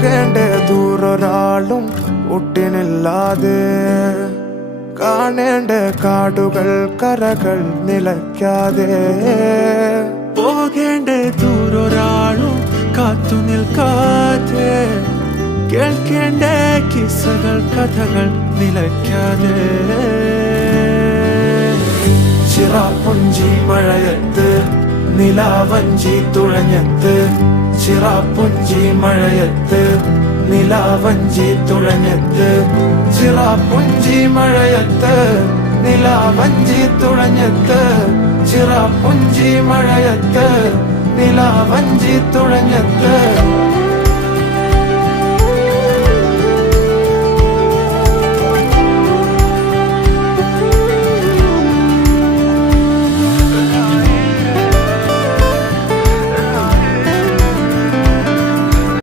പോകേണ്ട ദൂരൊരാളും ഒട്ടിനില്ലാതെ കാണേണ്ട കാടുകൾ കരകൾ നിലയ്ക്കാതെ പോകേണ്ട ദൂരൊരാളും കാത്തു നിൽക്കാതെ കേൾക്കേണ്ട കിസ്സകൾ കഥകൾ നിലയ്ക്കാതെ ചിറാപ്പുഞ്ചി മഴയത്ത് നിലാവഞ്ചി തുഴഞ്ഞത്ത് ചിറാപ്പുഞ്ചി മഴയത്ത് നിലാവഞ്ചി തുഴഞ്ഞത്ത് ചിറാപ്പുഞ്ചി മഴയത്ത് നിലാവഞ്ചി തുഴഞ്ഞത്ത് ചിറാപ്പുഞ്ചി മഴയത്ത് നിലാവഞ്ചി തുഴഞ്ഞത്ത്